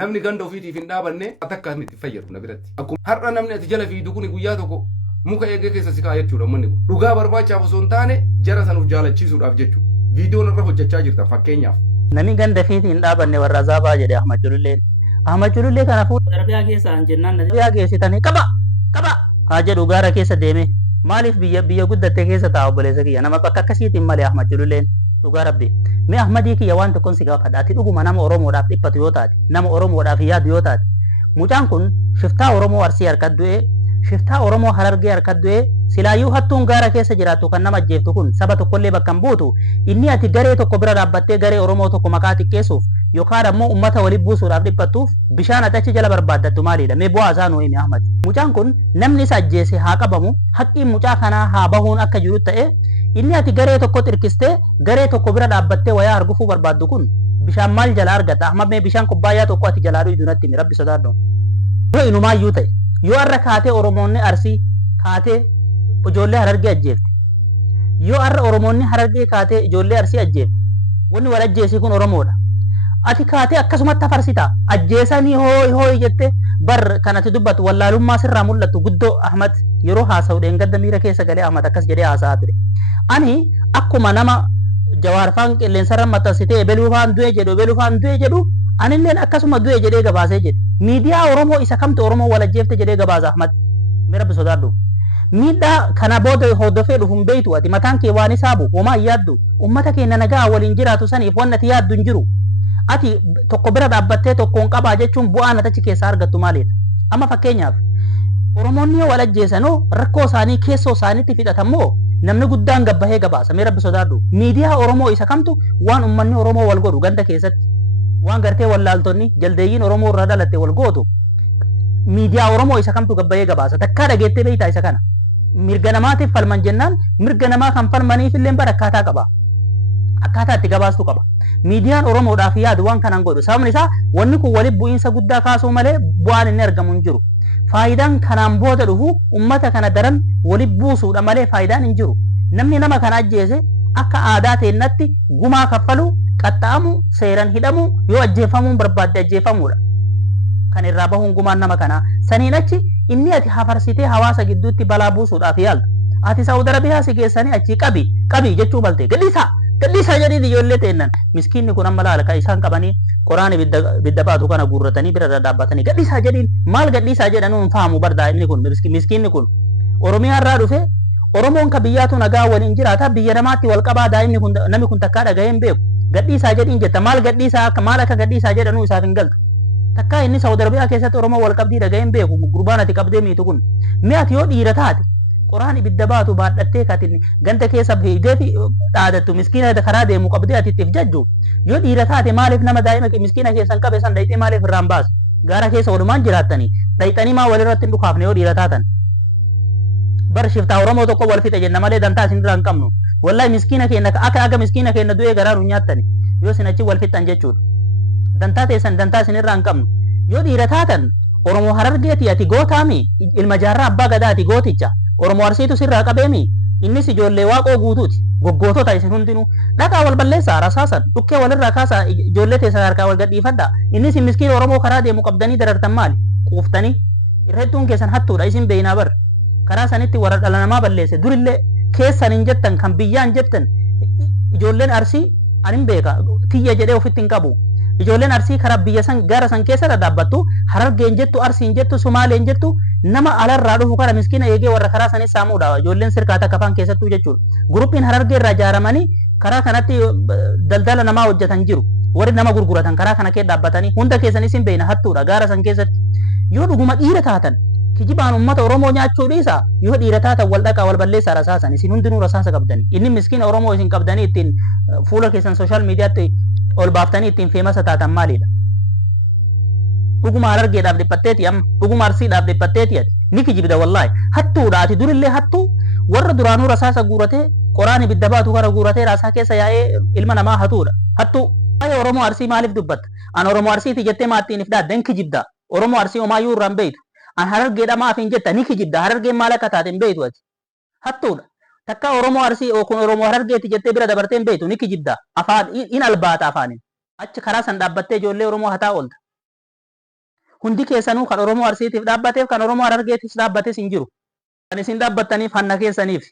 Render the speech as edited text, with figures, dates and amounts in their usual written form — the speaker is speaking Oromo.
namni ganda ofiitiif hin dhaabanne takka inni itti fayyadu na biratti. Akkuma har'a namni ati jala fiidu kun guyyaa tokko muka eegee keessa si kaa'e jechuudha manni kun. Dhugaa barbaachaaf osoo hin taane jara sanuuf jaalachiisuudhaaf jechuudha. Viidiyoon irra hojjechaa jirta fakkeenyaaf. Namni ganda fiitii hin dhaabanne warra azaabaa jedhe Ahmad Jululleen. Ahmad Julullee kana fuudhee darbiyaa keessaan jennaan darbiyaa geessitanii qaba haa jedhu gaara keessa deeme. Maaliif biyya guddatte keessa taa'u obboleessa kiyya nama bakka akkasiitiin malee Ahmad Jululleen dhugaa rabbi. Mee Ahmadii kiyya waan tokkoon si gaafadha. Ati dhuguma nama Oromoodhaaf dhiphatu yoo taate, nama Oromoodhaaf yaadu yoo taate, mucaan kun shiftaa Oromoo Arsii harkat du'ee, shiftaa Oromoo Harargee harkat du'ee, silaayyuu hattuun gaara keessa jiraatu kan nama ajjeeftu kun saba tokkollee bakka hin buutu. Inni ati garee tokko bira dhaabbattee garee Oromoo tokko maqaa xiqqeessuuf yookaan ammoo uummata walitti buusuudhaaf dhiphattuuf bishaan ati achi jala barbaaddattu maalidha? Mee bu'aa isaa nuu himi Ahmad. Mucaan kun namni isa ajjeese haa qabamu, haqqiin mucaa kanaa haa bahuun akka jiru ta'e inni ati garee tokko xirkistee garee tokko bira dhaabbattee wayaa argufuu barbaaddu kun bishaan maal jala argata? Ahmad mee bishaan kubbaayyaa tokko ati jalaa dhuyduu natti himi rabbi sodaadhu. Yoo inumaayyuu ta'e yoo har'a kaatee Oromoonni Arsii kaatee ijoollee Harargee ajjeefte, yoo har'a Oromoonni Harargee kaatee ijoollee Arsii ajjeefte, wanni wal ajjeesii kun Oromoodha. Ati kaatee akkasumatti afarsita ajjeesanii hooyi jettee bar kan ati dubbatu wallaalummaa sirraa mul'attu guddoo Ahmad yeroo haasa'u dheengadda miira keessa galee Ahmad akkas jedhee haasa'aa ture. Ani akkuma nama jawaarfaan qilleensarra maxxansitee ebeluufaan du'e jedhu anilleen akkasuma du'e jedhee gabaasee jedhe. Miidiyaa Oromoo isa kamtu Oromoo wal ajjeefte jedhee gabaasa Ahmad. Mee rabbi sodaadhu. Miidhaa kana booda hordofee dhufu hin beektu ati mataan kee waan isaabu homaa hin yaaddu. Uummata keenya nagaa waliin jiraatu saniif wanni ati yaaddu hin jiru. Ati tokko bira dhaabbattee tokkoon qabaa jechuun bu'aan ati achi keessaa argattu maalidha? Amma fakkeenyaaf Oromoonni yoo wal ajjeesanoo rakkoo isaanii keessoo isaaniitti fidhatammoo namni guddaan gabbahee gabaasa. Mee rabbi sodaadhu. Miidiyaa Oromoo isa kamtu waan uummanni Oromoo wal godhu ganda keessatti waan gartee wallaaltonni jaldeeyyiin Oromoo irraa dhalatte wal gootu miidiyaa Oromoo isa kamtu gabbahee gabaasa. Takkaa dhageettee beektaa isa kana. Mirga namaatiif falman jennaan mirga namaa kan falmaniif illee bara akkaataa qaba. Akkaataa itti gabaastu qaba. Miidiyaan Oromoodhaaf yaadu waan kanaan godhu. Sababni isaa wanni kun walitti bu'iinsa guddaa kaasuu malee bu'aan inni argamu hin jiru. Faayidaan kanaan booda dhufu uummata kana daran walitti buusuudha malee faayidaan hin jiru. Namni nama kana ajjeese akka aadaa teennatti gumaa kaffalu, qaxxaamu, seeran hidhamu, yoo ajjeefamuun barbaadde ajjeefamuudha. Kan irraa bahuun gumaan nama kanaa. Saniin achi inni ati hafarsitee hawaasa gidduutti balaa buusuudhaaf yaaltu. Ati Saawud Arabiyaa si geessanii achi qabi jechuu balte. Gadhiisaa jedhiin ijoollee teennan. Miskiinni kun amma laala kan isaan qabanii qoraan ibidda baatu kana guurratanii bira dhaabbatanii gadhiisaa jedhiin maal gadhiisaa jedhan hin fahamu bardaa inni kun miskiinni kun Oromiyaa irraa dhufe Oromoon ka biyyaatu nagaa waliin jiraata biyya namaatti wal qabaa daa'imni kun namni kun takkaa dhagahee hin beeku gadhiisaa jedhiin jetta maal akka gadhiisaa jedhanuu isaaf hin galtu. Takkaa inni Saawud Arabiyaa keessatti Oromoo wal qabdii dhagahee hin beeku gurbaan ati qabdee miitu kun mee ati yoo dhiira taate qoraan ibidda baatu baadhattee katin ganda keessa fiigdee dhaadattu miskiina karaa deemu qabdee ati ittiif jajju yoo dhiira taate maaliif nama daa'ima miskiina keessan qabe san dhayxee maaliif irraan baasu gaara keessa walumaan jiraattanii dhayxanii maa walirratti hin dhukaafne yoo dhiira taatan bar shiftaa Oromoo tokko wal fixe jenna malee dantaa isin irraa hin qabnu wallahi miskiina keenya akka miskiina keenya du'ee garaa nu nyaattani yoo isin achi wal fixan jechuudha dantaa teessan dantaa isin irraa hin qabnu yoo dhiira taatan Oromoo Harargeeti ati gootaami ilma jaarraa abbaa gadaati gooticha Oromoo Arsiitu sirraa qabeemi innis ijoollee waaqoo guutuuti goggootota isin hundinuu dhaqaa wal balleessaa rasaasan dhukkee walirraa kaasaa ijoollee teessan harkaa wal gadhiifadha innis miskiina Oromoo karaa deemu qabdanii darartan maali quuftanii irreettuun keessan hattuudha isin beeynaa bar karaa sanitti warra dhala namaa balleesse durillee keessan hin jettan kan biyyaan jettan ijoolleen Arsii anin beeka tiyya jedhee ofitti hin qabu ijoolleen Arsii karaa biyya san gaara san keessa dhaabbattu Harargeen jettu Arsiin jettu Sumaaleen jettu nama alarraa dhufu kana miskiina eegee warra karaa sanis saamuudha ijoolleen sirkaata kafaan keessattuu jechuudha. Guruppiin Harargee irraa ijaaramanii karaa kanatti daldala namaa hojjetan jiru. Warri nama gurguratan karaa kana kee dhaabbatanii hunda keessanis hin beekna hattuudha gaara san keessatti. Yoo dhuguma dhiira taatan kijibaan uummata Oromoo nyaachuu dhiisa yoo dhiira taatan wal dhaqaa wal balleessaa rasaasan isin hundinuu rasaasa qabdanii. Inni miskiina Oromoo isin qabdanii ittiin fuula keessan sooshaal miidiyaatti ol baaftanii ittiin feemasa taatan maalidha? dhuguma Harargeedhaaf dhiphatteeti amma dhuguma Arsiidhaaf dhiphatteeti ati ni kijibda wallahi hattuudha ati durillee hattuu warra duraanuu rasaasa guuratee qoraan ibidda baatu kana guuratee raasaa keessa yaa'ee ilma namaa hatuudha hattuu waa'ee Oromoo Arsii maaliif dubbatta an Oromoo Arsiiti jettee maattiin if dhaadda hin kijibda Oromoo Arsii homaayyuu irraa hin beektu an Harargeedha maaf hin jetta ni kijibda Harargeen maal akka taate hin beektu ati hattuudha takka Oromoo Arsii kun Oromoo Harargeeti jettee bira dabartee hin beektu ni kijibda afaan in albaata afaanin achi karaa san dhaabbattee ijoollee Oromoo hataa oolta hundi keessanuu kan Oromoo Arsiitiif dhaabbateef kan Oromoo Harargeetiif dhaabbates hin jiru. Kan isin dhaabbattaniif hanna keessaniif